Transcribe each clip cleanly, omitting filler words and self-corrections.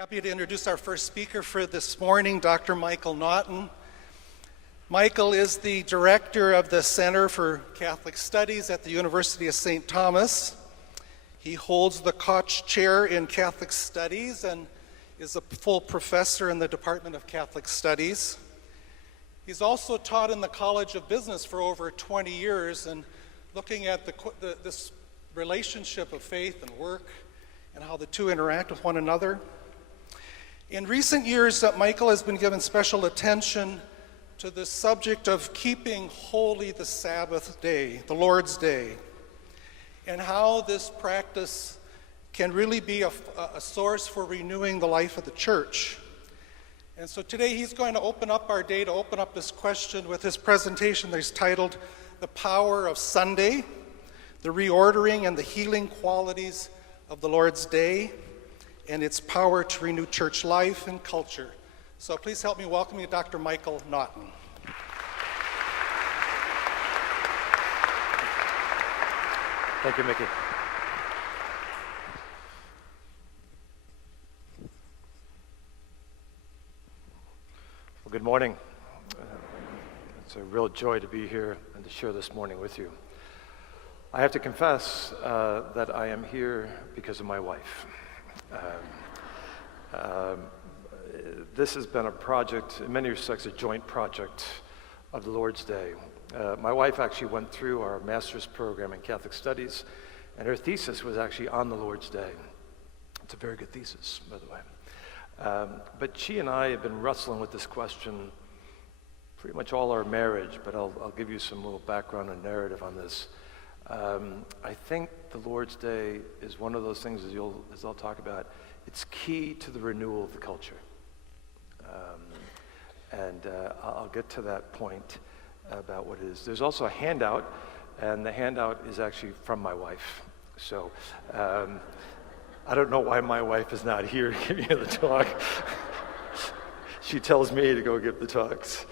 Happy to introduce our first speaker for this morning, Dr. Michael Naughton. Michael is the director of the Center for Catholic Studies at the University of St. Thomas. He holds the Koch Chair in Catholic Studies and is a full professor in the Department of Catholic Studies. He's also taught in the College of Business for over 20 years and looking at this relationship of faith and work and how the two interact with one another. In recent years, Michael has been given special attention to the subject of keeping holy the Sabbath day, the Lord's Day, and how this practice can really be a source for renewing the life of the church. And so today he's going to open up our day to open up this question with his presentation that is titled, The Power of Sunday, the Reordering and the Healing Qualities of the Lord's Day, and its power to renew church life and culture. So please help me welcome you, Dr. Michael Naughton. Thank you, Mickey. Well, good morning. It's a real joy to be here and to share this morning with you. I have to confess that I am here because of my wife. This has been a project, in many respects, a joint project of the Lord's Day. My wife actually went through our master's program in Catholic Studies, and her thesis was actually on the Lord's Day. It's a very good thesis, by the way. But she and I have been wrestling with this question pretty much all our marriage, but I'll give you some little background and narrative on this. I think the Lord's Day is one of those things, as I'll talk about, it's key to the renewal of the culture. I'll get to that point about what it is. There's also a handout, and the handout is actually from my wife. So I don't know why my wife is not here to give you the talk. She tells me to go give the talks.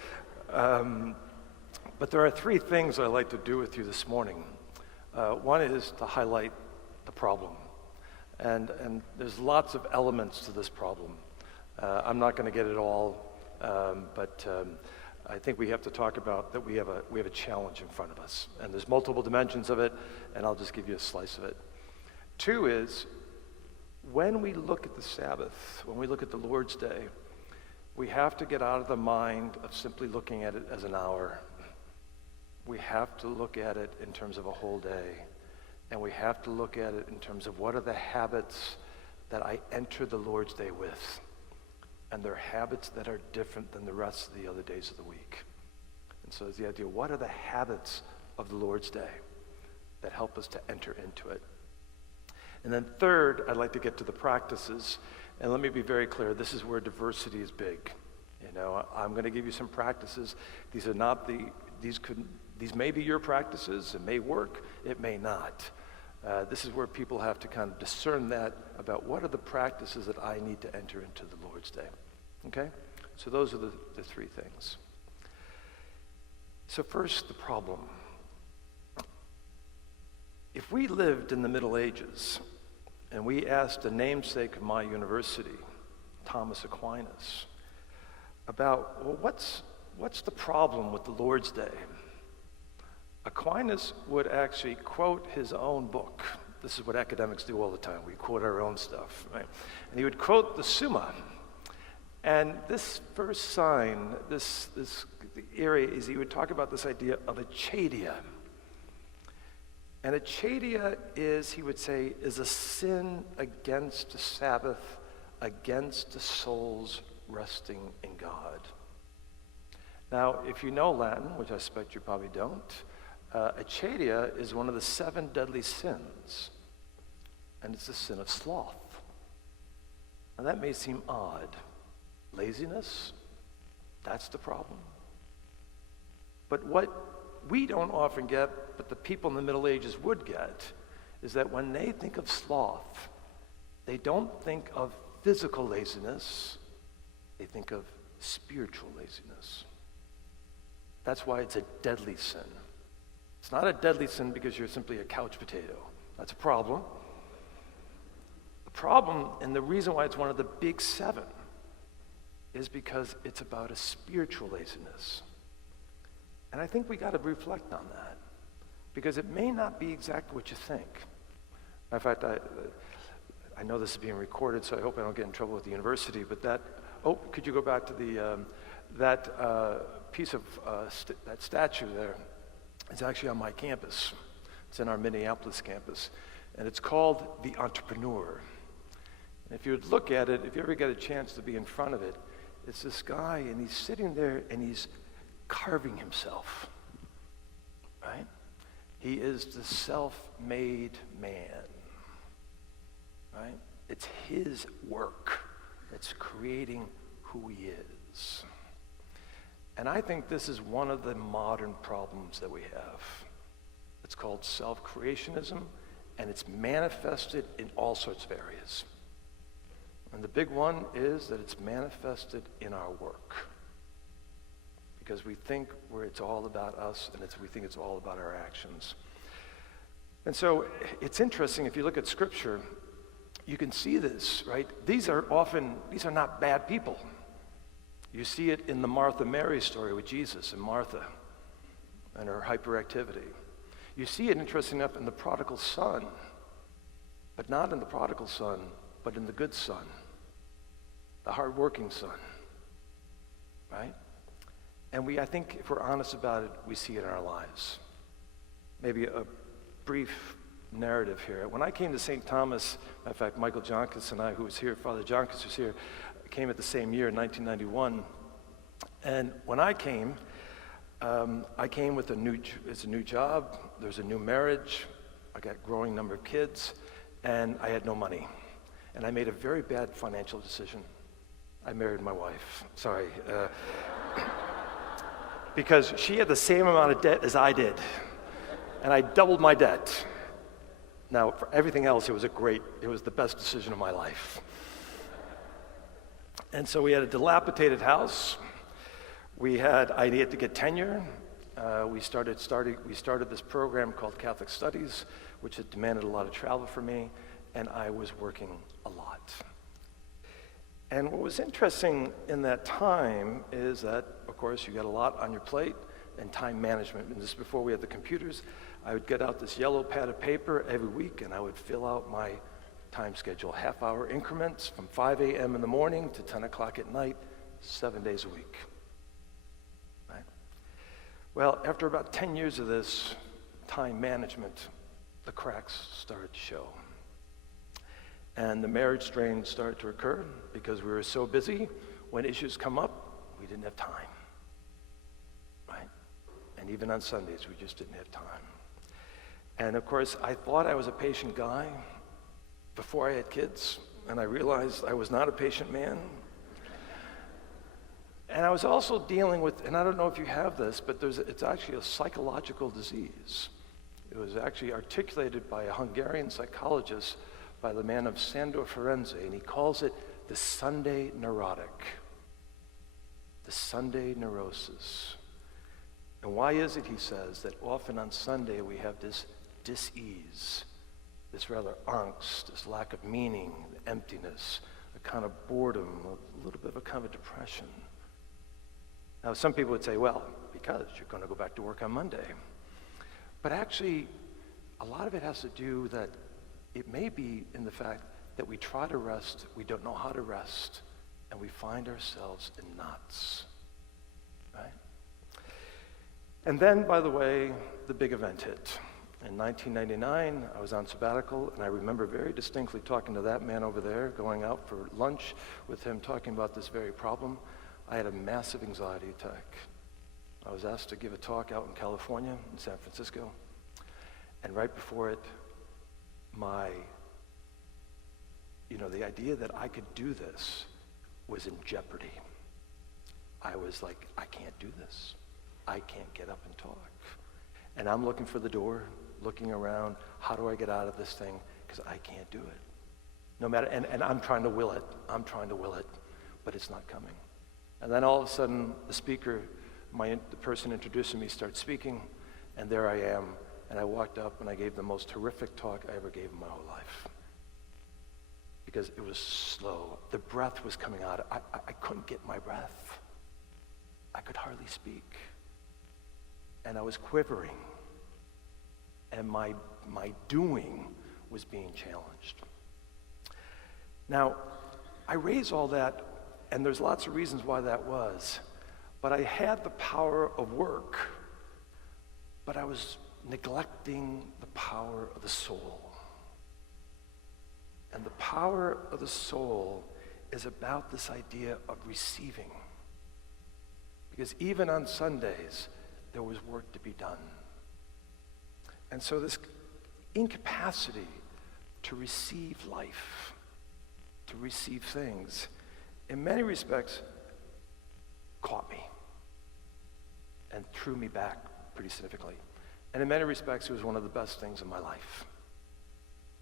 But there are three things I'd like to do with you this morning. One is to highlight the problem. And there's lots of elements to this problem. I'm not going to get it all, but I think we have to talk about that we have a challenge in front of us. And there's multiple dimensions of it, and I'll just give you a slice of it. Two is, when we look at the Sabbath, when we look at the Lord's Day, we have to get out of the mind of simply looking at it as an hour. We have to look at it in terms of a whole day. And we have to look at it in terms of what are the habits that I enter the Lord's Day with. And they're habits that are different than the rest of the other days of the week. And so it's the idea, what are the habits of the Lord's Day that help us to enter into it? And then third, I'd like to get to the practices. And let me be very clear, this is where diversity is big. You know, I'm going to give you some practices. These are not these may be your practices. It may work. It may not. This is where people have to kind of discern that about what are the practices that I need to enter into the Lord's Day. Okay? So those are the three things. So first, the problem. If we lived in the Middle Ages and we asked a namesake of my university, Thomas Aquinas, about, well, what's the problem with the Lord's Day? Aquinas would actually quote his own book. This is what academics do all the time. We quote our own stuff, right? And he would quote the Summa. And this first sign, this area, is he would talk about this idea of acedia. And acedia is, he would say, is a sin against the Sabbath, against the soul's resting in God. Now, if you know Latin, which I suspect you probably don't, acedia is one of the 7 deadly sins, and it's the sin of sloth. Now that may seem odd. Laziness, that's the problem. But what we don't often get, but the people in the Middle Ages would get, is that when they think of sloth, they don't think of physical laziness, they think of spiritual laziness. That's why it's a deadly sin. It's not a deadly sin because you're simply a couch potato. That's a problem. The problem, and the reason why it's one of the big seven, is because it's about a spiritual laziness. And I think we got to reflect on that, because it may not be exactly what you think. In fact, I know this is being recorded, so I hope I don't get in trouble with the university, but could you go back to that piece of, that statue there? It's actually on my campus. It's in our Minneapolis campus, and it's called The Entrepreneur. And if you would look at it, if you ever get a chance to be in front of it, it's this guy, and he's sitting there, and he's carving himself, right? He is the self-made man, right? It's his work that's creating who he is. And I think this is one of the modern problems that we have. It's called self-creationism, and it's manifested in all sorts of areas. And the big one is that it's manifested in our work. Because we think it's all about us, and we think it's all about our actions. And so it's interesting, if you look at Scripture, you can see this, right? These are not bad people. You see it in the Martha-Mary story with Jesus and Martha and her hyperactivity. You see it, interesting enough, in the prodigal son, but not in the prodigal son, but in the good son, the hardworking son, right? And I think if we're honest about it, we see it in our lives. Maybe a brief narrative here. When I came to St. Thomas, in fact, Michael Jonkis and I, who was here, Father Jonkis was here, came at the same year in 1991. And when I came with it's a new job, there's a new marriage, I got a growing number of kids, and I had no money. And I made a very bad financial decision. I married my wife. Sorry. Because she had the same amount of debt as I did, and I doubled my debt. Now, for everything else, it was the best decision of my life. And so we had a dilapidated house. I needed to get tenure. We started this program called Catholic Studies, which had demanded a lot of travel for me, and I was working a lot. And what was interesting in that time is that, of course, you got a lot on your plate and time management. And this is before we had the computers. I would get out this yellow pad of paper every week, and I would fill out my time schedule, half-hour increments from 5 a.m. in the morning to 10 o'clock at night, 7 days a week. Right? Well, after about 10 years of this time management, the cracks started to show. And the marriage strain started to occur because we were so busy. When issues come up, we didn't have time, right? And even on Sundays, we just didn't have time. And of course, I thought I was a patient guy before I had kids, and I realized I was not a patient man. And I was also dealing with, and I don't know if you have this, but it's actually a psychological disease. It was actually articulated by a Hungarian psychologist by the man of Sandor Ferenczi, and he calls it the Sunday neurotic, the Sunday neurosis. And why is it, he says, that often on Sunday we have this dis-ease, this rather angst, this lack of meaning, emptiness, a kind of boredom, a little bit of a kind of a depression. Now, some people would say, well, because you're going to go back to work on Monday. But actually, a lot of it has to do that it may be in the fact that we try to rest, we don't know how to rest, and we find ourselves in knots, right? And then, by the way, the big event hit. In 1999, I was on sabbatical, and I remember very distinctly talking to that man over there, going out for lunch with him, talking about this very problem. I had a massive anxiety attack. I was asked to give a talk out in California, in San Francisco, and right before it, the idea that I could do this was in jeopardy. I was like, I can't do this. I can't get up and talk. And I'm looking for the door, looking around, how do I get out of this thing? Because I can't do it. No matter, and I'm trying to will it, but it's not coming. And then all of a sudden, the speaker, the person introducing me starts speaking, and there I am, and I walked up and I gave the most horrific talk I ever gave in my whole life. because it was slow. The breath was coming out. I couldn't get my breath. I could hardly speak. And I was quivering. And my doing was being challenged. Now, I raise all that, and there's lots of reasons why that was, but I had the power of work, but I was neglecting the power of the soul. And the power of the soul is about this idea of receiving. Because even on Sundays, there was work to be done. And so this incapacity to receive life, to receive things, in many respects, caught me and threw me back pretty significantly. And in many respects, it was one of the best things in my life.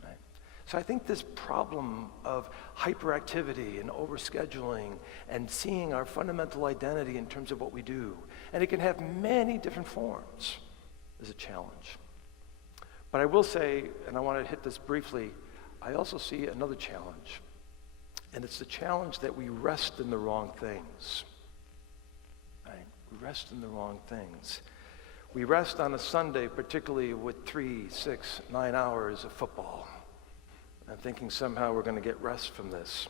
Right? So I think this problem of hyperactivity and overscheduling and seeing our fundamental identity in terms of what we do, and it can have many different forms, is a challenge. But I will say, and I want to hit this briefly, I also see another challenge. And it's the challenge that we rest in the wrong things. Right? We rest in the wrong things. We rest on a Sunday, particularly with 3, 6, 9 hours of football. And thinking somehow we're going to get rest from this.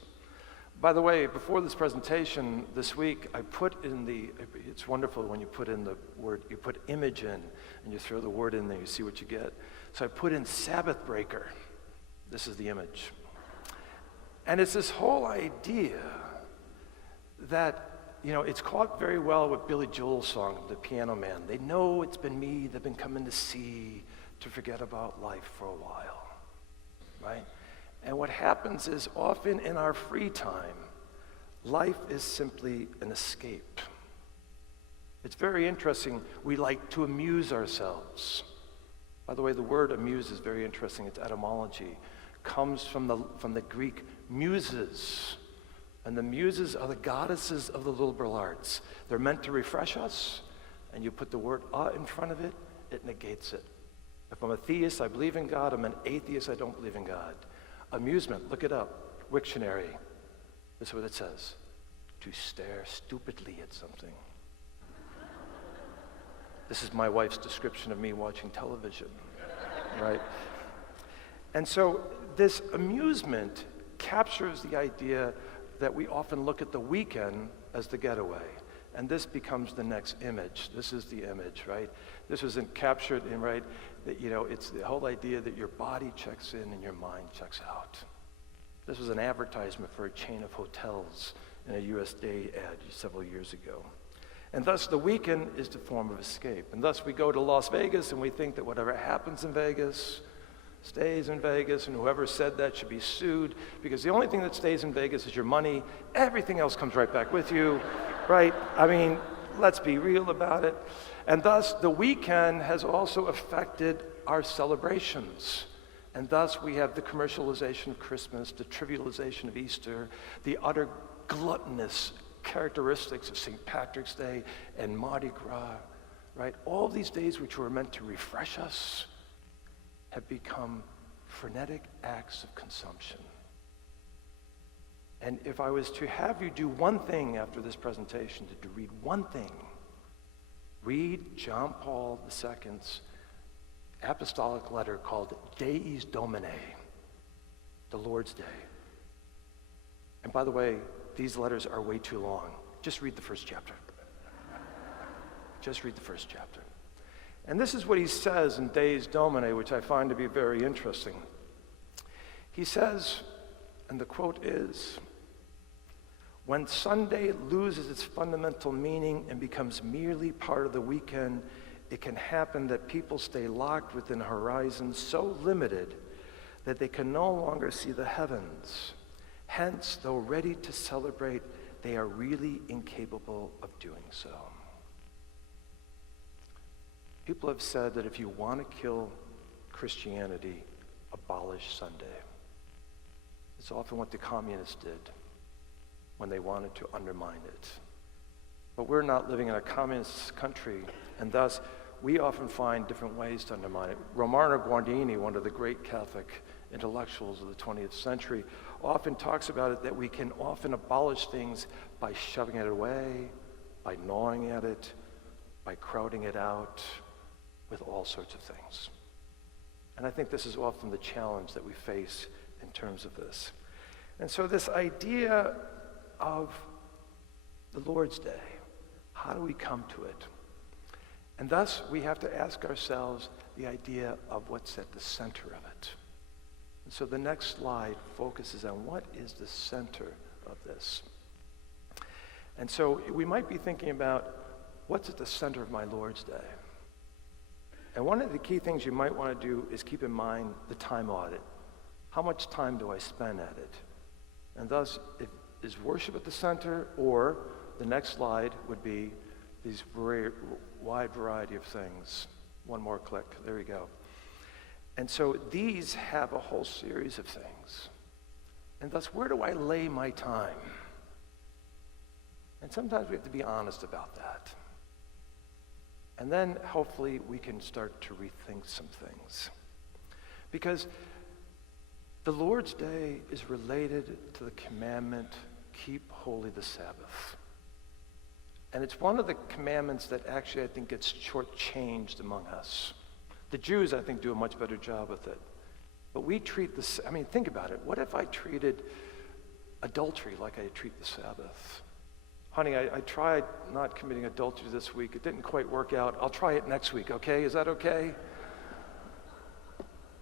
By the way, before this presentation this week, I put in it's wonderful when you put in the word, you put image in, and you throw the word in there, you see what you get. So I put in Sabbath breaker. This is the image. And it's this whole idea that, it's caught very well with Billy Joel's song, The Piano Man. They know it's been me they've been coming to see, to forget about life for a while, right? And what happens is often in our free time, life is simply an escape. It's very interesting. We like to amuse ourselves. By the way, the word amuse is very interesting. Its etymology comes from the Greek muses. And the muses are the goddesses of the liberal arts. They're meant to refresh us, and you put the word in front of it, it negates it. If I'm a theist, I believe in God. I'm an atheist, I don't believe in God. Amusement, look it up, Wiktionary. This is what it says: to stare stupidly at something. This is my wife's description of me watching television, right? And so this amusement captures the idea that we often look at the weekend as the getaway. And this becomes the next image. This is the image, right? This was captured in, right, that, it's the whole idea that your body checks in and your mind checks out. This was an advertisement for a chain of hotels in a USA ad several years ago. And thus the weekend is the form of escape. And thus we go to Las Vegas and we think that whatever happens in Vegas stays in Vegas, and whoever said that should be sued, because the only thing that stays in Vegas is your money. Everything else comes right back with you, right? I mean, let's be real about it. And thus the weekend has also affected our celebrations. And thus we have the commercialization of Christmas, the trivialization of Easter, the utter gluttonous characteristics of St. Patrick's Day and Mardi Gras, right? All these days which were meant to refresh us have become frenetic acts of consumption. And if I was to have you do one thing after this presentation, to read one thing, read John Paul II's apostolic letter called Deus Domini, the Lord's Day. And by the way, these letters are way too long. Just read the first chapter. Just read the first chapter. And this is what he says in Deus Domini, which I find to be very interesting. He says, and the quote is, "When Sunday loses its fundamental meaning and becomes merely part of the weekend, it can happen that people stay locked within horizons so limited that they can no longer see the heavens. Hence, though ready to celebrate, they are really incapable of doing so." People have said that if you want to kill Christianity, abolish Sunday. It's often what the communists did when they wanted to undermine it. But we're not living in a communist country, and thus we often find different ways to undermine it. Romano Guardini, one of the great Catholic intellectuals of the 20th century, often talks about it, that we can often abolish things by shoving it away, by gnawing at it, by crowding it out, with all sorts of things. And I think this is often the challenge that we face in terms of this. And so this idea of the Lord's Day, how do we come to it? And thus, we have to ask ourselves the idea of what's at the center of it. And so the next slide focuses on what is the center of this. And so we might be thinking about what's at the center of my Lord's Day. And one of the key things you might want to do is keep in mind the time audit. How much time do I spend at it? And thus, is worship at the center, or the next slide would be these very wide variety of things. One more click, there we go. And so these have a whole series of things. And thus, where do I lay my time? And sometimes we have to be honest about that. And then, hopefully, we can start to rethink some things. Because the Lord's Day is related to the commandment, keep holy the Sabbath. And it's one of the commandments that actually, I think, gets shortchanged among us. The Jews, I think, do a much better job with it. But we treat this, I mean, think about it. What if I treated adultery like I treat the Sabbath? Honey, I tried not committing adultery this week. It didn't quite work out. I'll try it next week, okay? Is that okay?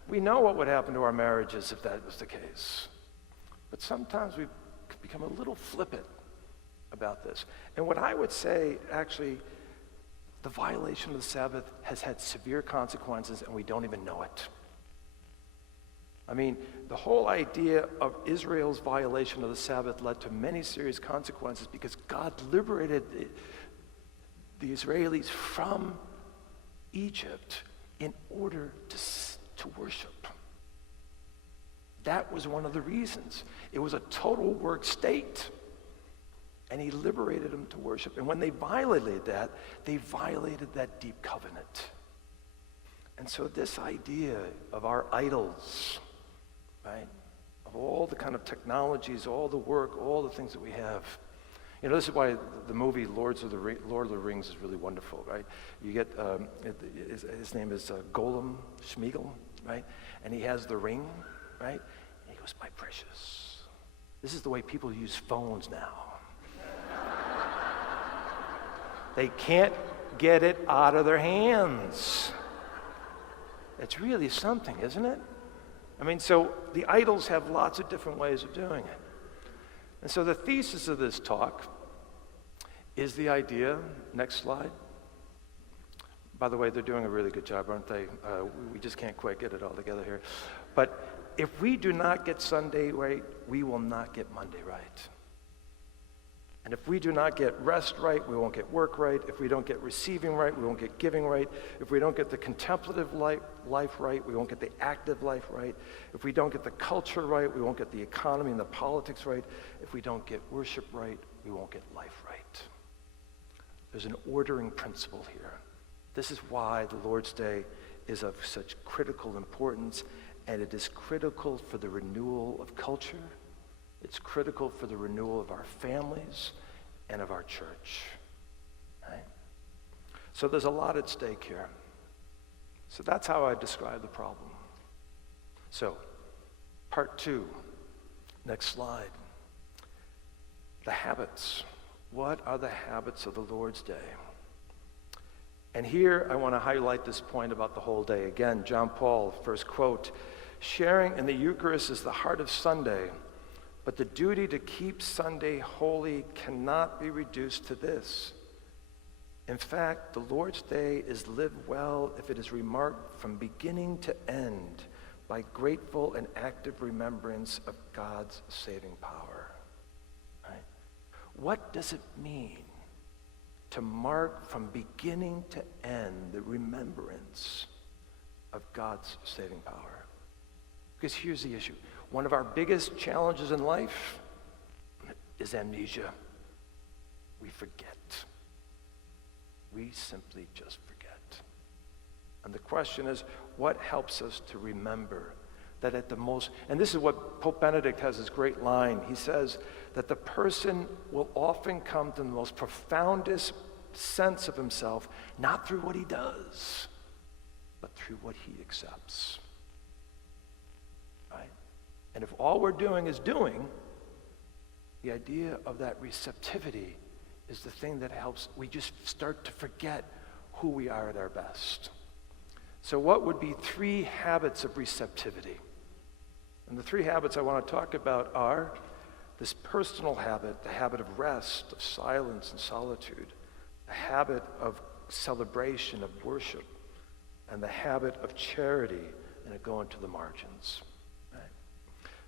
We know what would happen to our marriages if that was the case. But sometimes we become a little flippant about this. And what I would say, actually, the violation of the Sabbath has had severe consequences, and we don't even know it. I mean, the whole idea of Israel's violation of the Sabbath led to many serious consequences because God liberated the Israelis from Egypt in order to worship. That was one of the reasons. It was a total work state. And he liberated them to worship. And when they violated that, they violated that deep covenant. And so this idea of our idols, right, of all the kind of technologies, all the work, all the things that we have. You know, this is why the movie Lord of the Rings is really wonderful, right? You get, his name is Golem Schmiegel, right? And he has the ring, right? And he goes, my precious. This is the way people use phones now. They can't get it out of their hands. It's really something, isn't it? I mean, so the idols have lots of different ways of doing it. And so the thesis of this talk is the idea, next slide. By the way, they're doing a really good job, aren't they? We just can't quite get it all together here. But if we do not get Sunday right, we will not get Monday right. And if we do not get rest right, we won't get work right. If we don't get receiving right, we won't get giving right. If we don't get the contemplative life right, we won't get the active life right. If we don't get the culture right, we won't get the economy and the politics right. If we don't get worship right, we won't get life right. There's an ordering principle here. This is why the Lord's Day is of such critical importance, and it is critical for the renewal of culture. It's critical for the renewal of our families and of our church. Right? So there's a lot at stake here. So that's how I describe the problem. So, part 2, next slide. The habits. What are the habits of the Lord's Day? And here I want to highlight this point about the whole day. Again, John Paul, first quote, sharing in the Eucharist is the heart of Sunday. But the duty to keep Sunday holy cannot be reduced to this. In fact, the Lord's Day is lived well if it is remarked from beginning to end by grateful and active remembrance of God's saving power. Right? What does it mean to mark from beginning to end the remembrance of God's saving power? Because here's the issue. One of our biggest challenges in life is amnesia. We forget. We simply just forget. And the question is, what helps us to remember that at the most, and this is what Pope Benedict has this great line. He says that the person will often come to the most profoundest sense of himself, not through what he does, but through what he accepts. Right? And if all we're doing is doing, the idea of that receptivity is the thing that helps. We just start to forget who we are at our best. So what would be 3 habits of receptivity? And the 3 habits I want to talk about are this personal habit, the habit of rest, of silence and solitude, the habit of celebration, of worship, and the habit of charity and going to the margins. Right?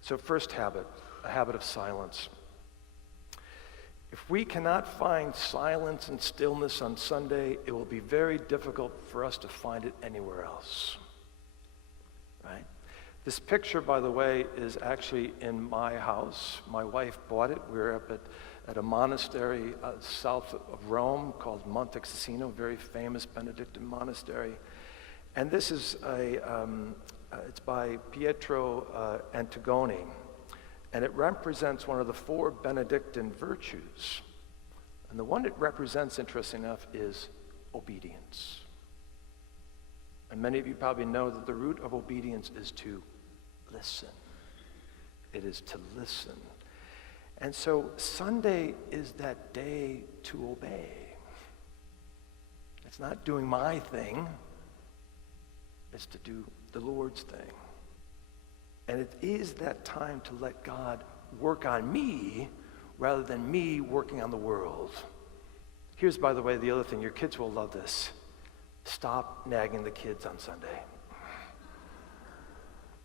So first habit, a habit of silence. If we cannot find silence and stillness on Sunday, it will be very difficult for us to find it anywhere else. Right? This picture, by the way, is actually in my house. My wife bought it. We were up at a monastery south of Rome called Monte Cassino, very famous Benedictine monastery. And this is it's by Pietro Antigone. And it represents one of the 4 Benedictine virtues. And the one it represents, interesting enough, is obedience. And many of you probably know that the root of obedience is to listen. It is to listen. And so Sunday is that day to obey. It's not doing my thing. It's to do the Lord's thing. And it is that time to let God work on me rather than me working on the world. Here's, by the way, the other thing. Your kids will love this. Stop nagging the kids on Sunday.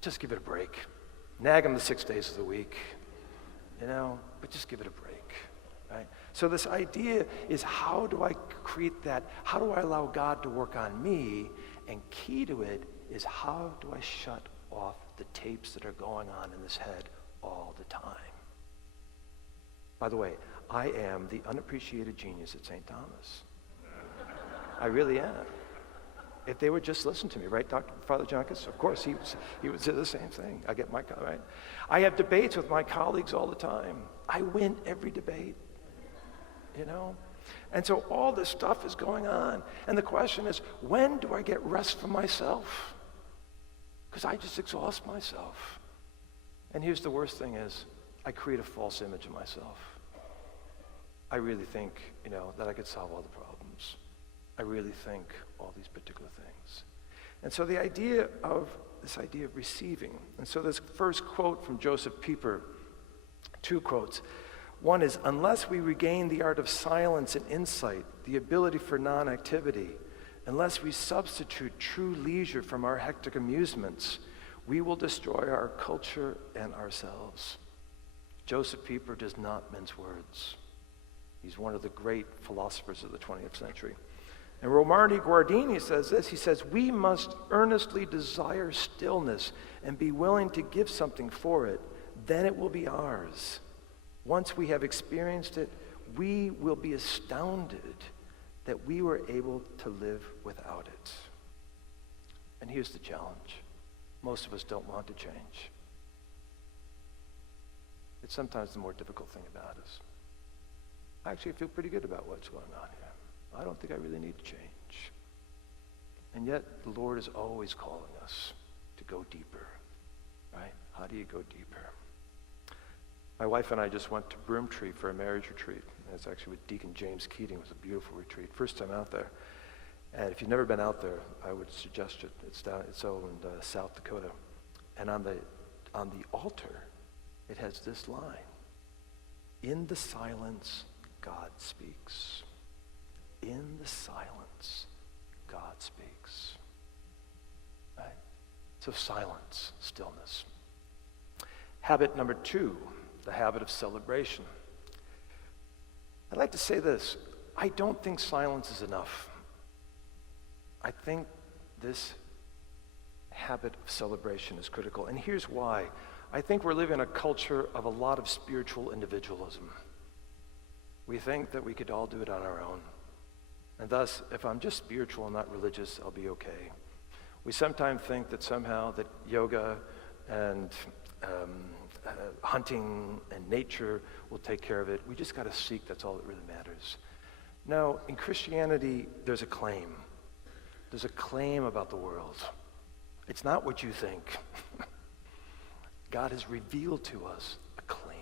Just give it a break. Nag them the 6 days of the week, but just give it a break, right? So this idea is, how do I create that? How do I allow God to work on me? And key to it is, how do I shut off the tapes that are going on in this head all the time? By the way, I am the unappreciated genius at St. Thomas. I really am. If they would just listen to me, right, Father Jonkis? Of course, he would say the same thing. I get my, right? I have debates with my colleagues all the time. I win every debate, And so all this stuff is going on. And the question is, when do I get rest for myself? Because I just exhaust myself. And here's the worst thing is, I create a false image of myself. I really think, that I could solve all the problems. I really think all these particular things. And so the idea of receiving. And so this first quote from Joseph Pieper, 2 quotes. One is, unless we regain the art of silence and insight, the ability for non-activity, unless we substitute true leisure from our hectic amusements, we will destroy our culture and ourselves. Joseph Pieper does not mince words. He's one of the great philosophers of the 20th century. And Romardi Guardini says this. He says, we must earnestly desire stillness and be willing to give something for it. Then it will be ours. Once we have experienced it, we will be astounded that we were able to live without it. And here's the challenge. Most of us don't want to change. It's sometimes the more difficult thing about us. I actually feel pretty good about what's going on here. I don't think I really need to change. And yet, the Lord is always calling us to go deeper, right? How do you go deeper? My wife and I just went to Broomtree for a marriage retreat. It's actually with Deacon James Keating. It was a beautiful retreat. First time out there. And if you've never been out there, I would suggest it. It's over in South Dakota. And on the altar, it has this line. In the silence, God speaks. In the silence, God speaks. Right? So silence, stillness. Habit number 2, the habit of celebration. I'd like to say this. I don't think silence is enough. I think this habit of celebration is critical. And here's why. I think we're living in a culture of a lot of spiritual individualism. We think that we could all do it on our own. And thus, if I'm just spiritual and not religious, I'll be okay. We sometimes think that somehow that yoga, and hunting and nature will take care of it. We just got to seek. That's all that really matters. Now, in Christianity, there's a claim. There's a claim about the world. It's not what you think. God has revealed to us a claim.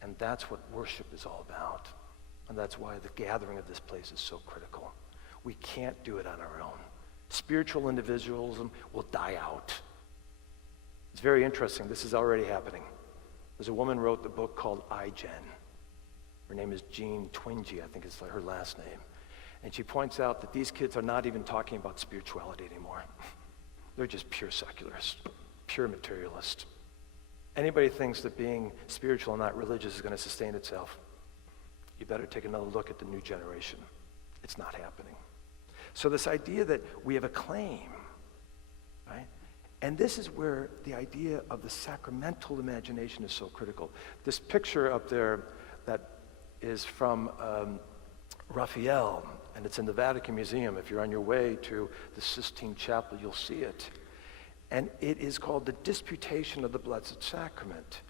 And that's what worship is all about. And that's why the gathering of this place is so critical. We can't do it on our own. Spiritual individualism will die out. It's very interesting. This is already happening. There's a woman who wrote the book called iGen. Her name is Jean Twenge, I think it's her last name. And she points out that these kids are not even talking about spirituality anymore. They're just pure secularists, pure materialists. Anybody thinks that being spiritual and not religious is going to sustain itself, you better take another look at the new generation. It's not happening. So this idea that we have a claim, right? And this is where the idea of the sacramental imagination is so critical. This picture up there that is from Raphael, and it's in the Vatican Museum. If you're on your way to the Sistine Chapel, you'll see it. And it is called the Disputation of the Blessed Sacrament.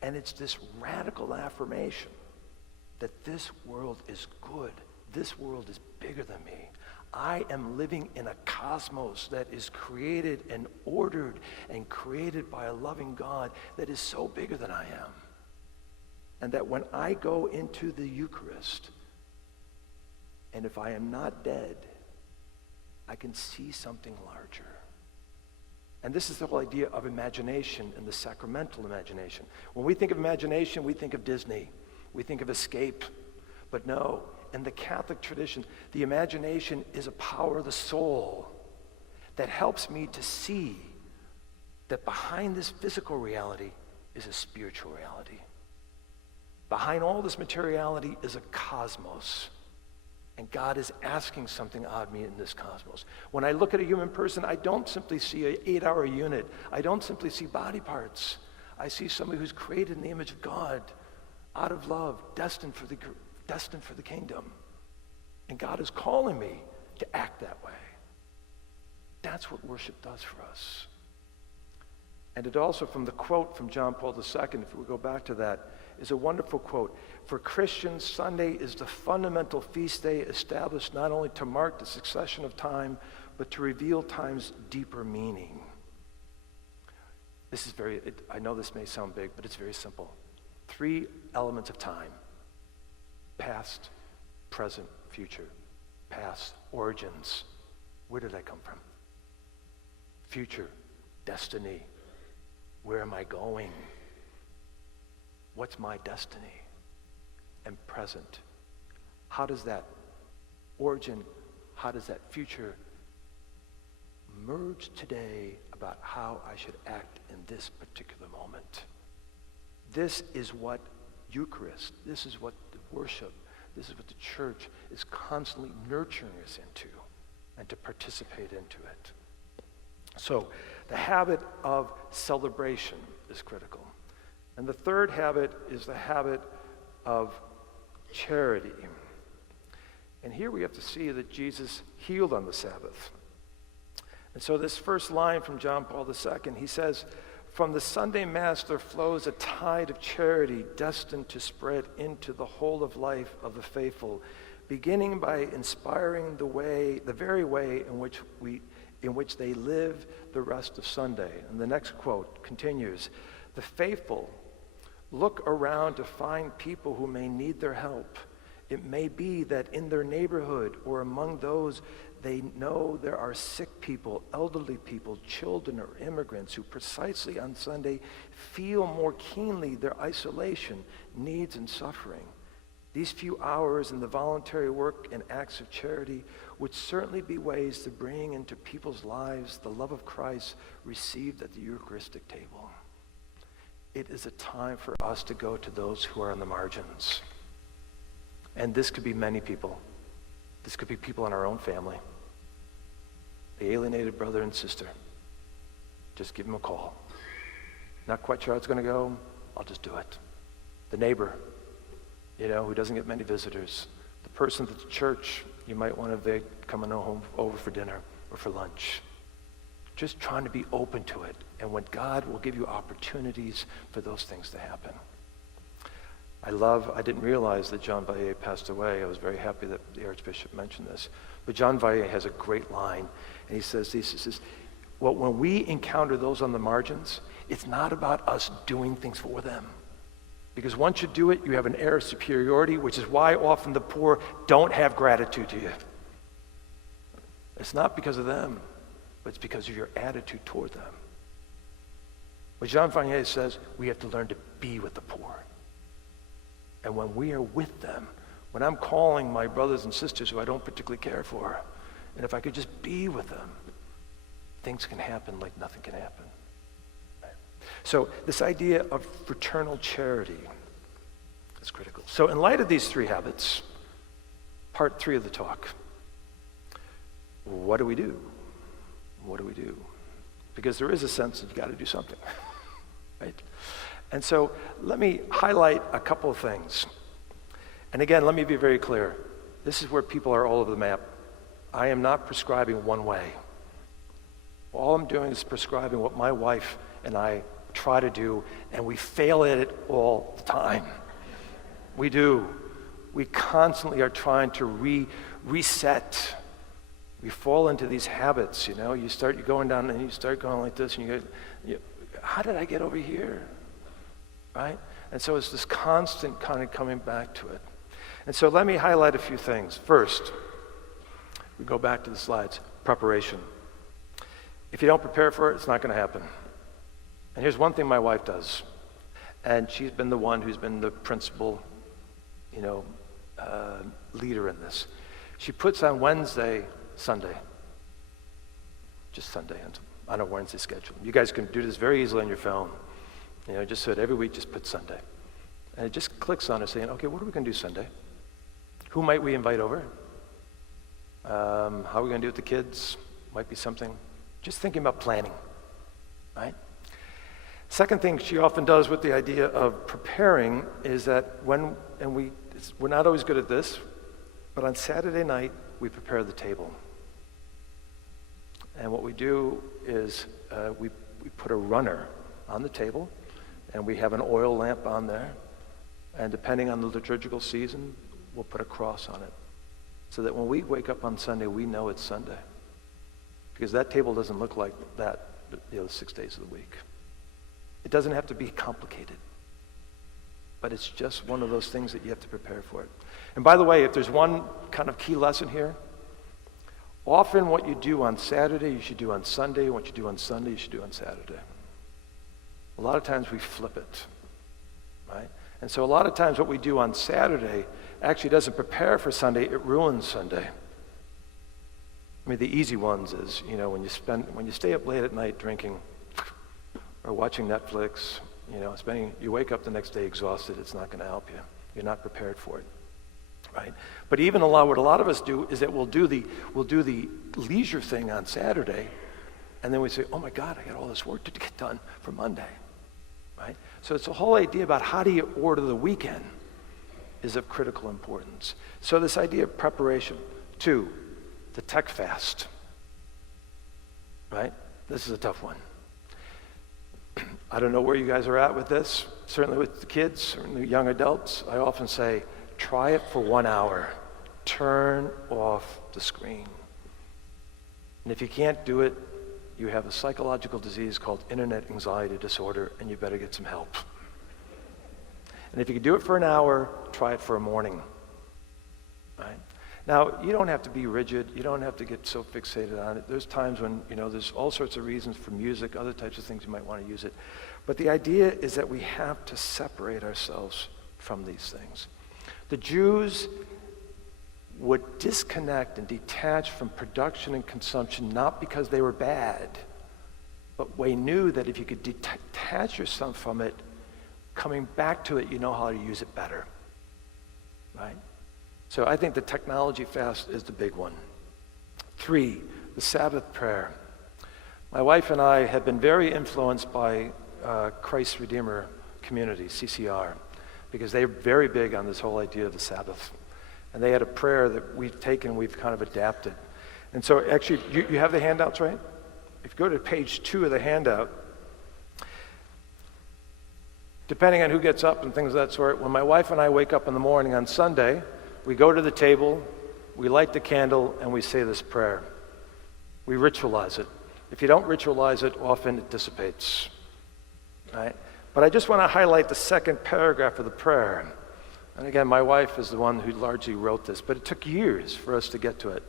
And it's this radical affirmation that this world is good. This world is bigger than me. I am living in a cosmos that is created and ordered and created by a loving God that is so bigger than I am. And that when I go into the Eucharist, and if I am not dead, I can see something larger. And this is the whole idea of imagination and the sacramental imagination. When we think of imagination, we think of Disney. We think of escape. But no, in the Catholic tradition, the imagination is a power of the soul that helps me to see that behind this physical reality is a spiritual reality. Behind all this materiality is a cosmos. And God is asking something of me in this cosmos. When I look at a human person, I don't simply see an 8-hour unit. I don't simply see body parts. I see somebody who's created in the image of God, out of love, destined for the kingdom. And God is calling me to act that way. That's what worship does for us. And it also, from the quote from John Paul II, if we go back to that, is a wonderful quote. For Christians, Sunday is the fundamental feast day established not only to mark the succession of time, but to reveal time's deeper meaning. This is I know this may sound big, but it's very simple. 3 elements of time: past, present, future. Past, origins. Where did I come from? Future, destiny. Where am I going? What's my destiny? And present. How does that origin, how does that future merge today about how I should act in this particular moment? This is what Eucharist, this is what the worship, this is what the church is constantly nurturing us into and to participate into it. So the habit of celebration is critical. And the third habit is the habit of charity. And here we have to see that Jesus healed on the Sabbath. And so this first line from John Paul II, he says, "From the Sunday Mass there flows a tide of charity destined to spread into the whole of life of the faithful, beginning by inspiring the very way in which they live the rest of Sunday." And the next quote continues, "The faithful look around to find people who may need their help. It may be that in their neighborhood or among those they know there are sick people, elderly people, children, or immigrants who precisely on Sunday feel more keenly their isolation, needs, and suffering. These few hours in the voluntary work and acts of charity would certainly be ways to bring into people's lives the love of Christ received at the Eucharistic table." It is a time for us to go to those who are on the margins. And this could be many people. This could be people in our own family. The alienated brother and sister. Just give them a call. Not quite sure how it's going to go. I'll just do it. The neighbor, who doesn't get many visitors. The person at the church, you might want to coming home over for dinner or for lunch. just trying to be open to it. And when God will give you opportunities for those things to happen. I didn't realize that John Valle passed away. I was very happy that the Archbishop mentioned this. But John Valle has a great line, and he says well, when we encounter those on the margins, it's not about us doing things for them. Because once you do it, you have an air of superiority, which is why often the poor don't have gratitude to you. It's not because of them, but it's because of your attitude toward them. But Jean Vanier says we have to learn to be with the poor. And when we are with them, when I'm calling my brothers and sisters who I don't particularly care for, and if I could just be with them, things can happen like nothing can happen. So this idea of fraternal charity is critical. So in light of these three habits, part 3 of the talk, what do we do? What do we do? Because there is a sense that you got to do something, right? And so let me highlight a couple of things. And again, let me be very clear. This is where people are all over the map. I am not prescribing one way. All I'm doing is prescribing what my wife and I try to do, and we fail at it all the time. We do. We constantly are trying to reset. We fall into these habits, you're going down and you start going like this, and you go, how did I get over here? Right? And so it's this constant kind of coming back to it. And so let me highlight a few things. First, we go back to the slides, preparation. If you don't prepare for it, it's not going to happen. And here's one thing my wife does, and she's been the one who's been the principal, leader in this. She puts on Sunday, just Sunday on a Wednesday schedule. You guys can do this very easily on your phone. Just so that every week just put Sunday. And it just clicks on it saying, okay, what are we going to do Sunday? Who might we invite over? How are we going to do it with the kids? Might be something. Just thinking about planning, right? Second thing she often does with the idea of preparing is that we're not always good at this, but on Saturday night, we prepare the table. And what we do is we put a runner on the table, and we have an oil lamp on there, and depending on the liturgical season, we'll put a cross on it, so that when we wake up on Sunday, we know it's Sunday. Because that table doesn't look like that the other 6 days of the week. It doesn't have to be complicated, but it's just one of those things that you have to prepare for it. And by the way, if there's one kind of key lesson here, often what you do on Saturday, you should do on Sunday. What you do on Sunday, you should do on Saturday. A lot of times we flip it, right? And so a lot of times what we do on Saturday actually doesn't prepare for Sunday, it ruins Sunday. I mean, the easy ones is, when you stay up late at night drinking or watching Netflix, you wake up the next day exhausted, it's not going to help you. You're not prepared for it, right? But even what a lot of us do is that we'll do the leisure thing on Saturday, and then we say, oh my God, I got all this work to get done for Monday, right? So it's a whole idea about how do you order the weekend is of critical importance. So this idea of preparation. 2, the tech fast, right? This is a tough one. I don't know where you guys are at with this. Certainly with the kids, certainly young adults, I often say, try it for 1 hour. Turn off the screen. And if you can't do it, you have a psychological disease called internet anxiety disorder, and you better get some help. And if you can do it for an hour, try it for a morning, right? Now, you don't have to be rigid. You don't have to get so fixated on it. There's times when, there's all sorts of reasons for music, other types of things you might want to use it. But the idea is that we have to separate ourselves from these things. The Jews would disconnect and detach from production and consumption, not because they were bad, but they knew that if you could detach yourself from it, coming back to it, you know how to use it better, right? So I think the technology fast is the big one. 3, the Sabbath prayer. My wife and I have been very influenced by Christ Redeemer Community, CCR, because they're very big on this whole idea of the Sabbath. And they had a prayer that we've kind of adapted. And so actually, you have the handouts, right? if you go to page 2 of the handout, depending on who gets up and things of that sort, when my wife and I wake up in the morning on Sunday, we go to the table, we light the candle, and we say this prayer. We ritualize it. If you don't ritualize it, often it dissipates. Right? But I just want to highlight the second paragraph of the prayer. And again, my wife is the one who largely wrote this, but it took years for us to get to it.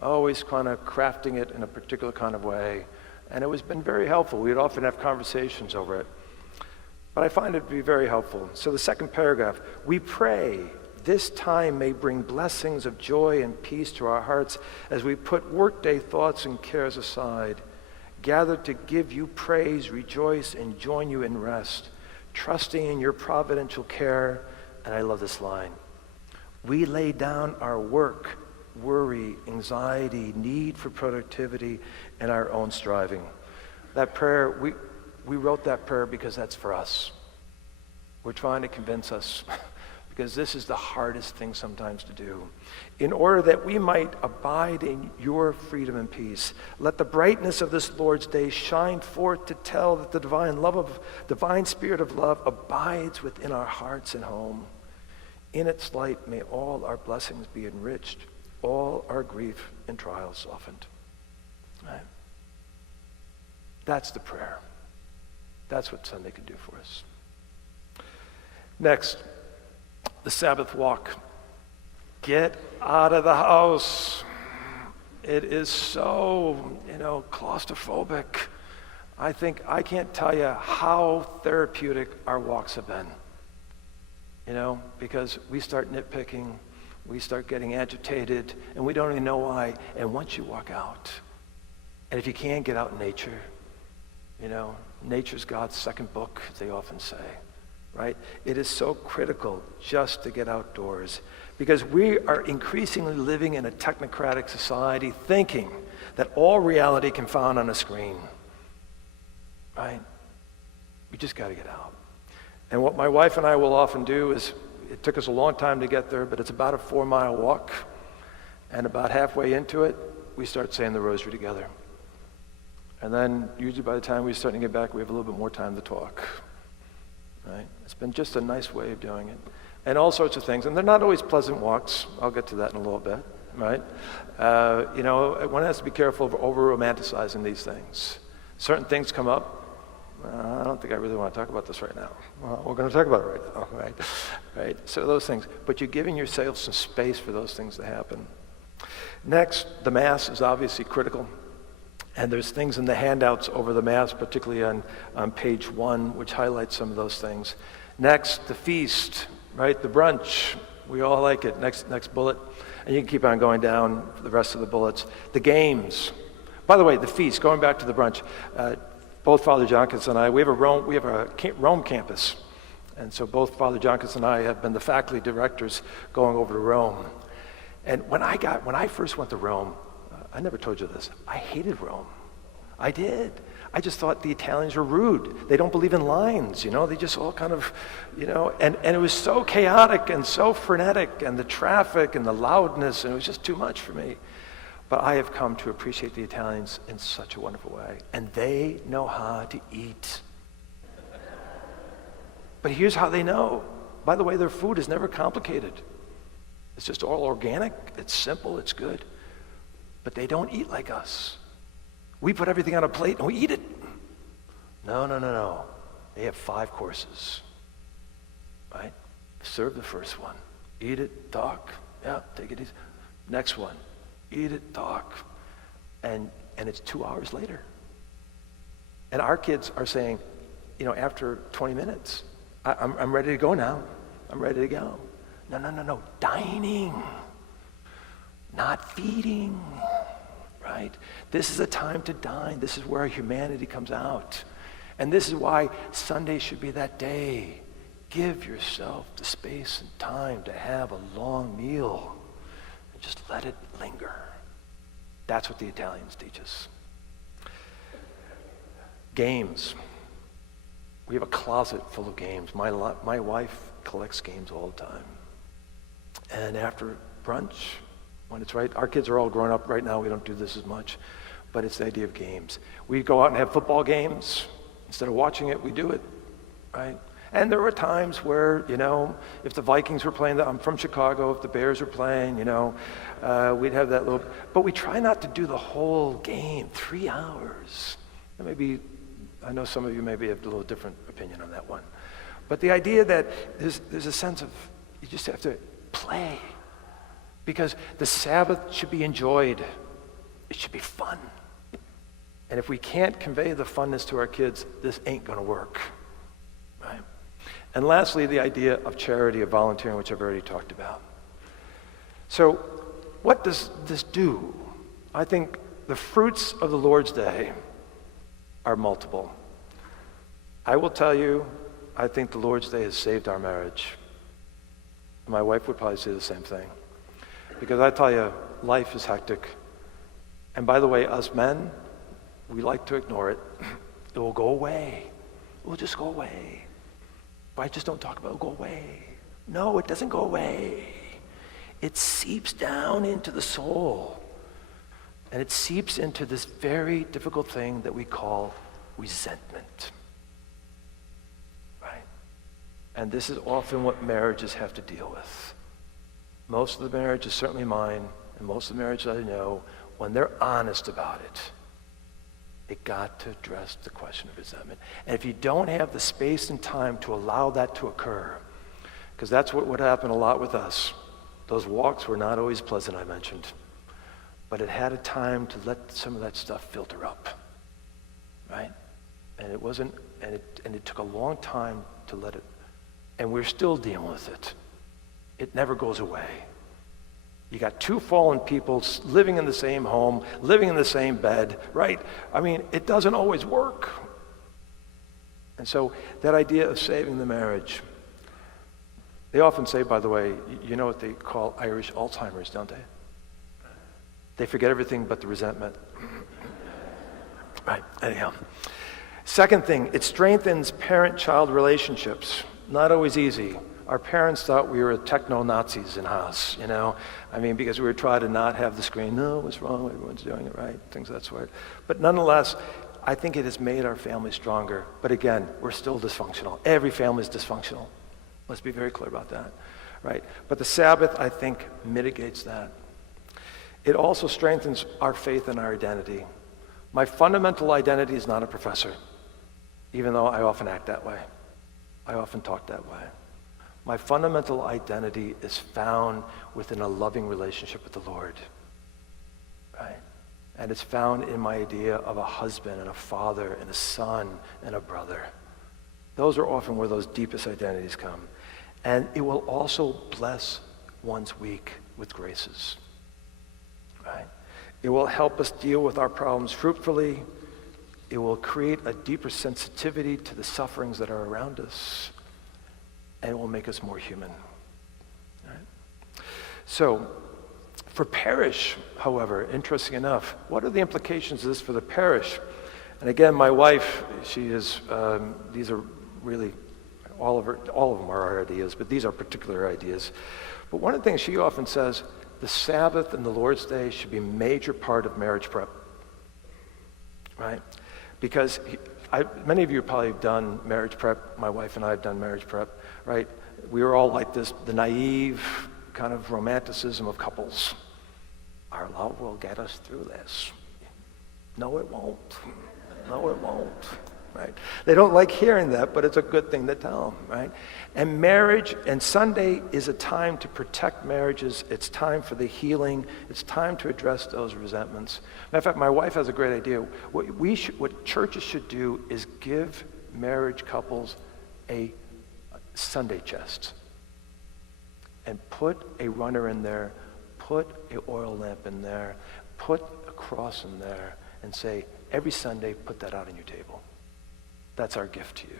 Always kind of crafting it in a particular kind of way. And it has been very helpful. We'd often have conversations over it. But I find it to be very helpful. So the second paragraph, we pray this time may bring blessings of joy and peace to our hearts as we put workday thoughts and cares aside, gather to give you praise, rejoice, and join you in rest, trusting in your providential care. And I love this line. We lay down our work, worry, anxiety, need for productivity, and our own striving. That prayer, we wrote that prayer because that's for us. We're trying to convince us because this is the hardest thing sometimes to do. In order that we might abide in your freedom and peace, let the brightness of this Lord's day shine forth to tell that the divine spirit of love abides within our hearts and home. In its light, may all our blessings be enriched, all our grief and trials softened. Right? That's the prayer. That's what Sunday can do for us. Next, the Sabbath walk. Get out of the house. It is so, claustrophobic. I can't tell you how therapeutic our walks have been. Because we start nitpicking, we start getting agitated, and we don't even know why. And once you walk out, and if you can, get out in nature. Nature's God's second book, they often say, right? It is so critical just to get outdoors because we are increasingly living in a technocratic society thinking that all reality can be found on a screen, right? We just got to get out. And what my wife and I will often do is, it took us a long time to get there, but it's about a 4-mile walk. And about halfway into it, we start saying the rosary together. And then usually by the time we start to get back, we have a little bit more time to talk. Right? It's been just a nice way of doing it. And all sorts of things. And they're not always pleasant walks. I'll get to that in a little bit. Right? One has to be careful of over-romanticizing these things. Certain things come up. I don't think I really want to talk about this right now. Well, we're going to talk about it right now, right? Right? So those things. But you're giving yourself some space for those things to happen. Next, the Mass is obviously critical. And there's things in the handouts over the Mass, particularly on page 1, which highlights some of those things. Next, the feast, right? The brunch. We all like it. Next bullet. And you can keep on going down for the rest of the bullets. The games. By the way, the feast, going back to the brunch. Both Father Jonkins and I, we have a Rome campus. And so both Father Jonkins and I have been the faculty directors going over to Rome. And when I first went to Rome, I never told you this, I hated Rome. I did. I just thought the Italians were rude. They don't believe in lines, They just all kind of, and it was so chaotic and so frenetic, and the traffic and the loudness, and it was just too much for me. But I have come to appreciate the Italians in such a wonderful way. And they know how to eat. But here's how they know. By the way, their food is never complicated. It's just all organic, it's simple, it's good. But they don't eat like us. We put everything on a plate and we eat it. No. They have 5 courses. Right? Serve the first one. Eat it, talk. Yeah, take it easy. Next one. Eat it, talk. And it's 2 hours later. And our kids are saying, after 20 minutes, I'm ready to go now. I'm ready to go. No. Dining. Not feeding, right? This is a time to dine. This is where humanity comes out. And this is why Sunday should be that day. Give yourself the space and time to have a long meal. And just let it linger. That's what the Italians teach us. Games. We have a closet full of games. My wife collects games all the time. And after brunch, when it's right, our kids are all grown up right now, we don't do this as much. but it's the idea of games. We go out and have football games. Instead of watching it, we do it, right? And there were times where, if the Vikings were playing, I'm from Chicago, if the Bears were playing, we'd have that little, but we try not to do the whole game, 3 hours. And maybe, I know some of you maybe have a little different opinion on that one. But the idea that there's a sense of, you just have to play. Because the Sabbath should be enjoyed. It should be fun. And if we can't convey the funness to our kids, this ain't gonna work, right? And lastly, the idea of charity, of volunteering, which I've already talked about. So what does this do? I think the fruits of the Lord's Day are multiple. I will tell you, I think the Lord's Day has saved our marriage. My wife would probably say the same thing. Because I tell you, life is hectic. And by the way, us men, we like to ignore it. It will go away. It will just go away. If I just don't talk about it, it will go away. No, it doesn't go away. It seeps down into the soul. And it seeps into this very difficult thing that we call resentment. Right? And this is often what marriages have to deal with. Most of the marriages, certainly mine, and most of the marriages I know, when they're honest about it, it got to address the question of resentment. And if you don't have the space and time to allow that to occur, because that's what would happen a lot with us. Those walks were not always pleasant, I mentioned. But it had a time to let some of that stuff filter up, right? And it wasn't, and it took a long time to let it, and we're still dealing with it. It never goes away. You got two fallen people living in the same home, living in the same bed, right? I mean, it doesn't always work. And so that idea of saving the marriage, they often say, by the way, you know what they call Irish Alzheimer's, don't they? They forget everything but the resentment. Right, anyhow. Second thing, it strengthens parent-child relationships. Not always easy. Our parents thought we were techno-Nazis in house, I mean, because we were trying to not have the screen. No, what's wrong? Everyone's doing it right, things of that sort. But nonetheless, I think it has made our family stronger. But again, we're still dysfunctional. Every family is dysfunctional. Let's be very clear about that, right? But the Sabbath, I think, mitigates that. It also strengthens our faith and our identity. My fundamental identity is not a professor, even though I often act that way. I often talk that way. My fundamental identity is found within a loving relationship with the Lord, right? And it's found in my idea of a husband and a father and a son and a brother. Those are often where those deepest identities come. And it will also bless one's week with graces, right? It will help us deal with our problems fruitfully. It will create a deeper sensitivity to the sufferings that are around us. And it will make us more human. Right? So, for parish, however, interesting enough, what are the implications of this for the parish? And again, my wife, she is, these are really, all of them are our ideas, but these are particular ideas. But one of the things she often says, the Sabbath and the Lord's Day should be a major part of marriage prep, right? Because many of you have probably done marriage prep. My wife and I have done marriage prep, right? We were all like this, the naive kind of romanticism of couples. Our love will get us through this. No, it won't. No, it won't, right? They don't like hearing that, but it's a good thing to tell them, right? And marriage, and Sunday is a time to protect marriages. It's time for the healing. It's time to address those resentments. Matter of fact, my wife has a great idea. What churches should do is give marriage couples a Sunday chest and put a runner in there, put an oil lamp in there, put a cross in there, and say, every Sunday, put that out on your table. That's our gift to you.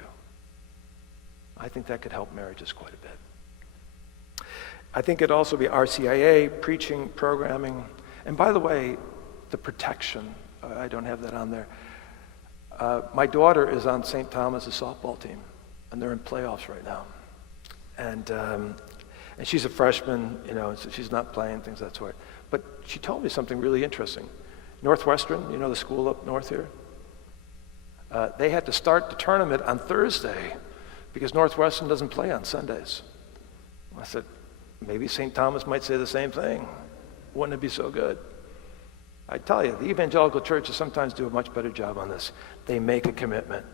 I think that could help marriages quite a bit. I think it'd also be RCIA, preaching, programming. And by the way, the protection. I don't have that on there. My daughter is on St. Thomas' softball team, and they're in playoffs right now. And she's a freshman, so she's not playing, things of that sort. But she told me something really interesting. Northwestern, you know the school up north here? They had to start the tournament on Thursday because Northwestern doesn't play on Sundays. I said, maybe St. Thomas might say the same thing. Wouldn't it be so good? I tell you, the evangelical churches sometimes do a much better job on this. They make a commitment.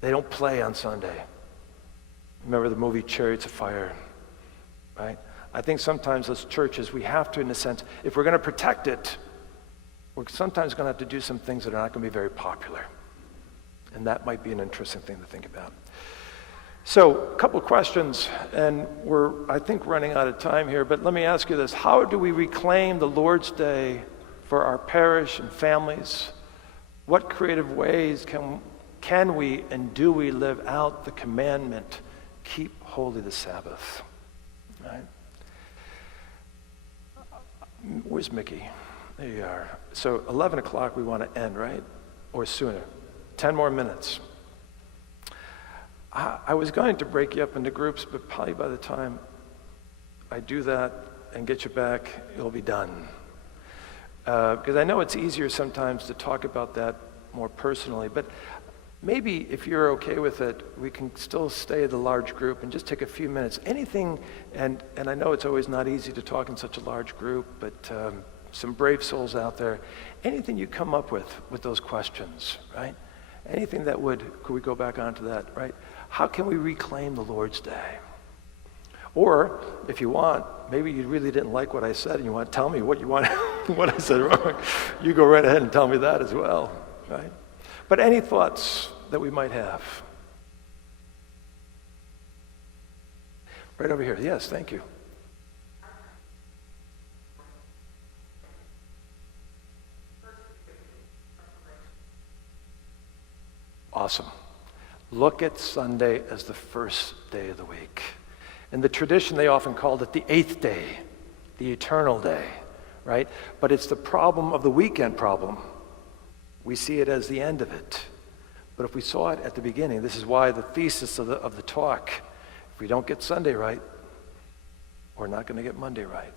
They don't play on Sunday. Remember the movie Chariots of Fire, right? I think sometimes as churches, we have to, in a sense, if we're going to protect it, we're sometimes going to have to do some things that are not going to be very popular. And that might be an interesting thing to think about. So, a couple of questions, and we're, I think, running out of time here, but let me ask you this. How do we reclaim the Lord's Day for our parish and families? What creative ways can we and do we live out the commandment, keep holy the Sabbath? Right? Where's Mickey? There you are. So 11 o'clock we want to end, right? Or sooner. 10 more minutes. I was going to break you up into groups, but probably by the time I do that and get you back, you'll be done. Because I know it's easier sometimes to talk about that more personally, but maybe if you're okay with it, we can still stay at the large group and just take a few minutes. Anything, and I know it's always not easy to talk in such a large group, but some brave souls out there, anything you come up with those questions, right? Anything that could we go back onto that, right? How can we reclaim the Lord's Day? Or, if you want, maybe you really didn't like what I said and you want to tell me what you want, what I said wrong. You go right ahead and tell me that as well, right? But any thoughts that we might have? Right over here. Yes, thank you. Awesome. Look at Sunday as the first day of the week. In the tradition, they often called it the eighth day, the eternal day, right? But it's the problem of the weekend problem. We see it as the end of it. But if we saw it at the beginning, this is why the thesis of the talk, if we don't get Sunday right, we're not going to get Monday right.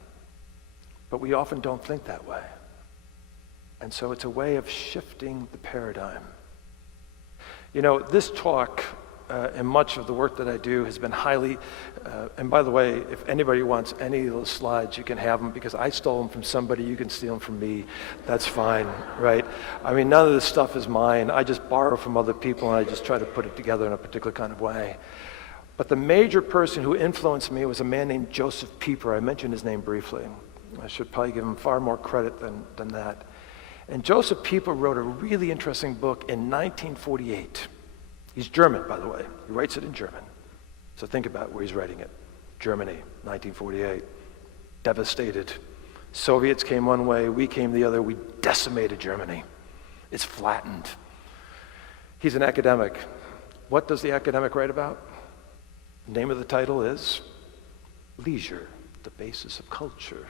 But we often don't think that way. And so it's a way of shifting the paradigm. You know, this talk and much of the work that I do has been highly, and by the way, if anybody wants any of those slides, you can have them because I stole them from somebody, you can steal them from me, that's fine, right? I mean, none of this stuff is mine. I just borrow from other people and I just try to put it together in a particular kind of way. But the major person who influenced me was a man named Joseph Pieper. I mentioned his name briefly. I should probably give him far more credit than that. And Joseph Pieper wrote a really interesting book in 1948. He's German, by the way. He writes it in German. So think about where he's writing it. Germany, 1948. Devastated. Soviets came one way, we came the other. We decimated Germany. It's flattened. He's an academic. What does the academic write about? The name of the title is Leisure, the Basis of Culture.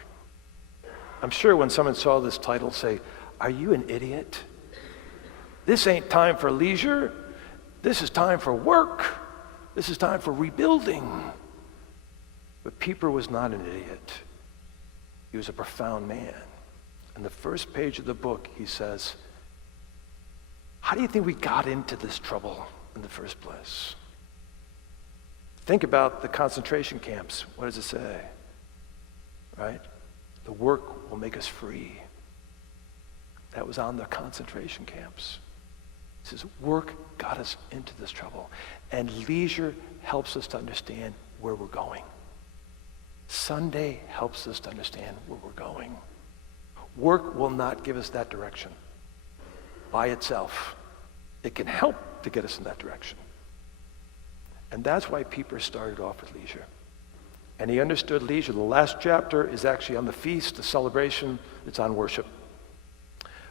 I'm sure when someone saw this title say, are you an idiot? This ain't time for leisure. This is time for work. This is time for rebuilding. But Pieper was not an idiot. He was a profound man. In the first page of the book, he says, how do you think we got into this trouble in the first place? Think about the concentration camps. What does it say? Right? The work will make us free. That was on the concentration camps. He says, work got us into this trouble. And leisure helps us to understand where we're going. Sunday helps us to understand where we're going. Work will not give us that direction by itself. It can help to get us in that direction. And that's why Pieper started off with leisure. And he understood leisure. The last chapter is actually on the feast, the celebration. It's on worship.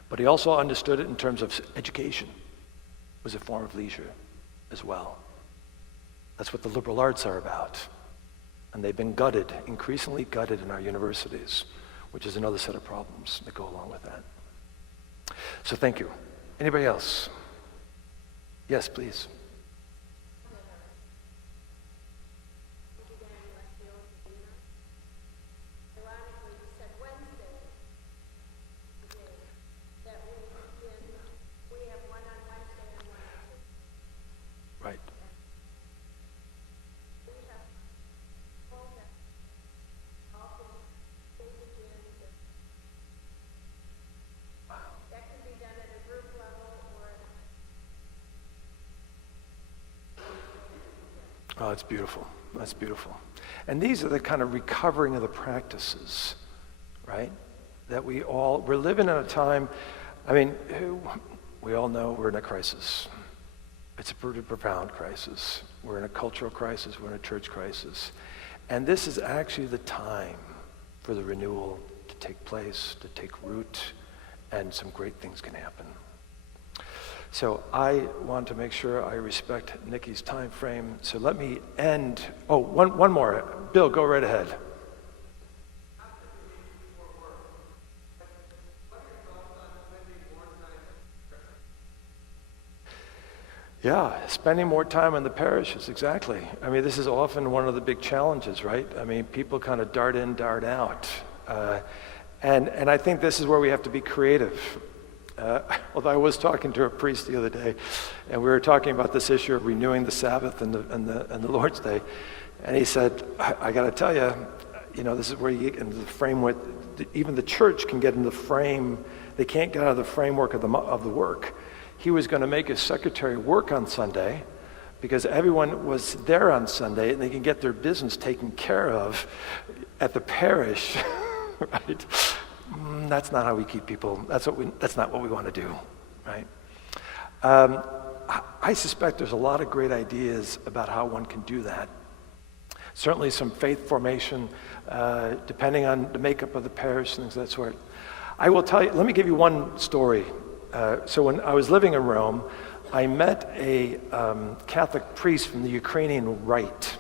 But he also understood it in terms of education. It was a form of leisure as well. That's what the liberal arts are about. And they've been gutted, increasingly gutted in our universities, which is another set of problems that go along with that. So thank you. Anybody else? Yes, please. Oh, it's beautiful. That's beautiful. And these are the kind of recovering of the practices, right? That we're living in a time, I mean, we all know we're in a crisis. It's a pretty profound crisis. We're in a cultural crisis, we're in a church crisis. And this is actually the time for the renewal to take place, to take root, and some great things can happen. So I want to make sure I respect Nikki's time frame. So let me end. Oh, one more. Bill, go right ahead. Yeah, spending more time in the parishes, exactly. I mean, this is often one of the big challenges, right? I mean, people kind of dart in, dart out. And I think this is where we have to be creative. Although I was talking to a priest the other day, and we were talking about this issue of renewing the Sabbath and the Lord's Day, and he said, I got to tell you, this is where you get into the framework. Even the church can get into the frame. They can't get out of the framework of the work. He was going to make his secretary work on Sunday because everyone was there on Sunday and they can get their business taken care of at the parish, right? That's not how we keep people. That's not what we want to do, right? I suspect there's a lot of great ideas about how one can do that. Certainly some faith formation, depending on the makeup of the parish, things of that sort. I will tell you, let me give you one story. So when I was living in Rome, I met a Catholic priest from the Ukrainian Rite.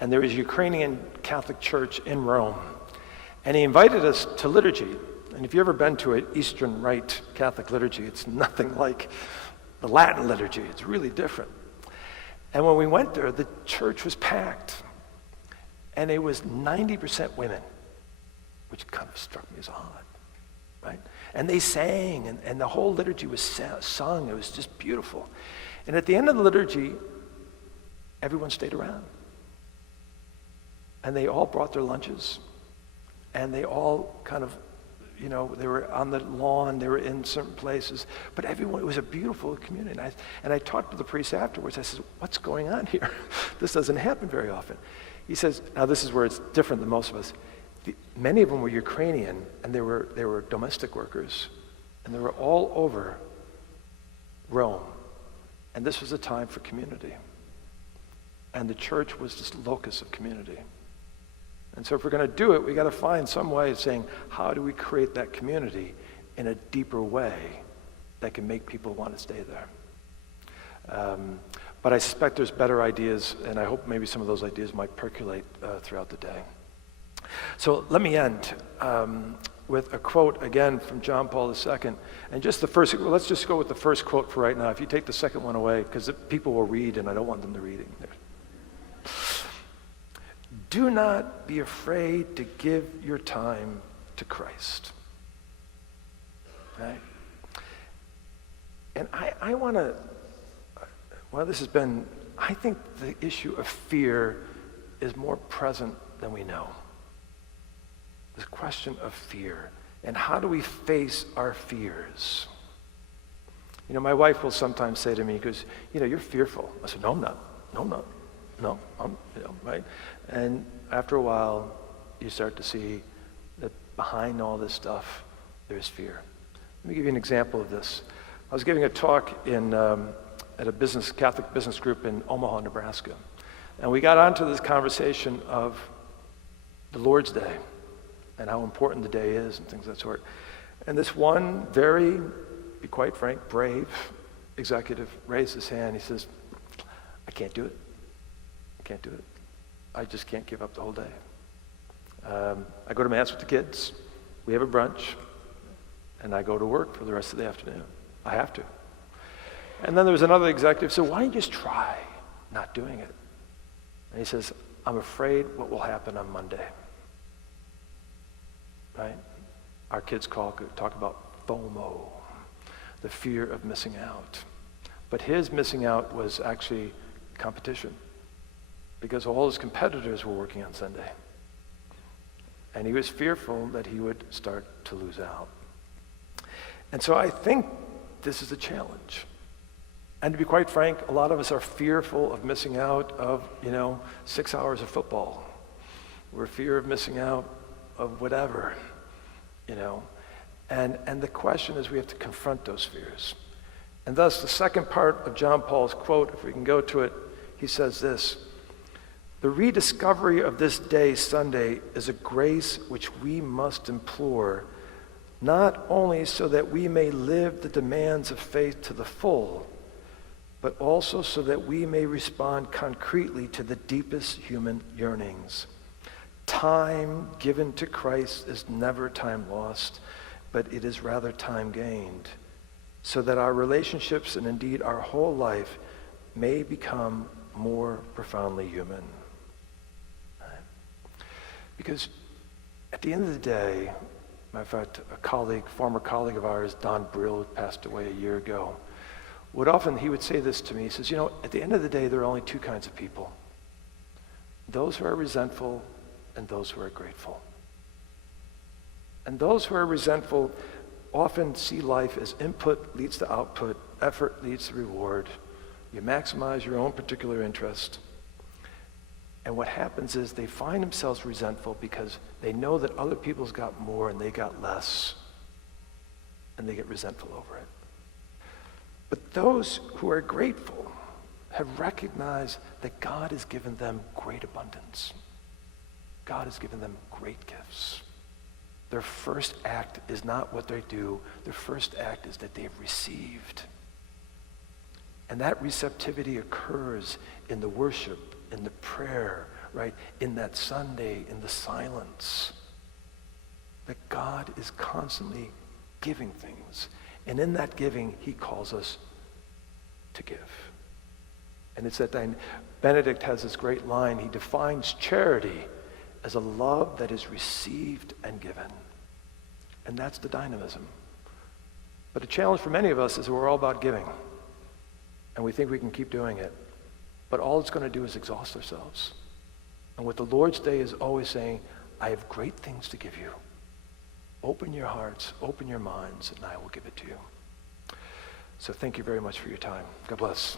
And there was a Ukrainian Catholic church in Rome. And he invited us to liturgy. And if you've ever been to an Eastern Rite Catholic liturgy, it's nothing like the Latin liturgy. It's really different. And when we went there, the church was packed. And it was 90% women, which kind of struck me as odd, right? And they sang, and the whole liturgy was sung. It was just beautiful. And at the end of the liturgy, everyone stayed around. And they all brought their lunches. And they all kind of, they were on the lawn, they were in certain places. But everyone, it was a beautiful community. And I talked to the priest afterwards. I said, what's going on here? This doesn't happen very often. He says, now this is where it's different than most of us. Many of them were Ukrainian, and they were domestic workers. And they were all over Rome. And this was a time for community. And the church was this locus of community. And so if we're going to do it, we got to find some way of saying, how do we create that community in a deeper way that can make people want to stay there? But I suspect there's better ideas, and I hope maybe some of those ideas might percolate throughout the day. So let me end with a quote again from John Paul II. And just let's just go with the first quote for right now. If you take the second one away, because people will read, and I don't want them to read it. Do not be afraid to give your time to Christ. Right? And I want to, I think the issue of fear is more present than we know. This question of fear. And how do we face our fears? My wife will sometimes say to me, goes, you're fearful. I said, no, I'm not. No, I'm not. No, I'm, right? And after a while, you start to see that behind all this stuff, there's fear. Let me give you an example of this. I was giving a talk at a Catholic business group in Omaha, Nebraska. And we got onto this conversation of the Lord's Day and how important the day is and things of that sort. And this one very, be quite frank, brave executive raised his hand. He says, I can't do it. Can't do it. I just can't give up the whole day. I go to Mass with the kids. We have a brunch. And I go to work for the rest of the afternoon. I have to. And then there was another executive who said, why don't you just try not doing it? And he says, I'm afraid what will happen on Monday. Right? Our kids talk about FOMO, the fear of missing out. But his missing out was actually competition, because all his competitors were working on Sunday. And he was fearful that he would start to lose out. And so I think this is a challenge. And to be quite frank, a lot of us are fearful of missing out of, 6 hours of football. We're fear of missing out of whatever, And the question is we have to confront those fears. And thus the second part of John Paul's quote, if we can go to it, he says this: "The rediscovery of this day, Sunday, is a grace which we must implore, not only so that we may live the demands of faith to the full, but also so that we may respond concretely to the deepest human yearnings. Time given to Christ is never time lost, but it is rather time gained, so that our relationships and indeed our whole life may become more profoundly human." Because at the end of the day, matter of fact, former colleague of ours, Don Brill, who passed away a year ago, he would say this to me. He says, at the end of the day, there are only two kinds of people: those who are resentful and those who are grateful. And those who are resentful often see life as input leads to output, effort leads to reward. You maximize your own particular interest. And what happens is they find themselves resentful because they know that other people's got more and they got less. And they get resentful over it. But those who are grateful have recognized that God has given them great abundance. God has given them great gifts. Their first act is not what they do. Their first act is that they've received. And that receptivity occurs in the worship, in the prayer, right? In that Sunday, in the silence. That God is constantly giving things. And in that giving, he calls us to give. And it's that Benedict has this great line. He defines charity as a love that is received and given. And that's the dynamism. But the challenge for many of us is that we're all about giving. And we think we can keep doing it. But all it's going to do is exhaust ourselves. And what the Lord's Day is always saying, I have great things to give you. Open your hearts, open your minds, and I will give it to you. So thank you very much for your time. God bless.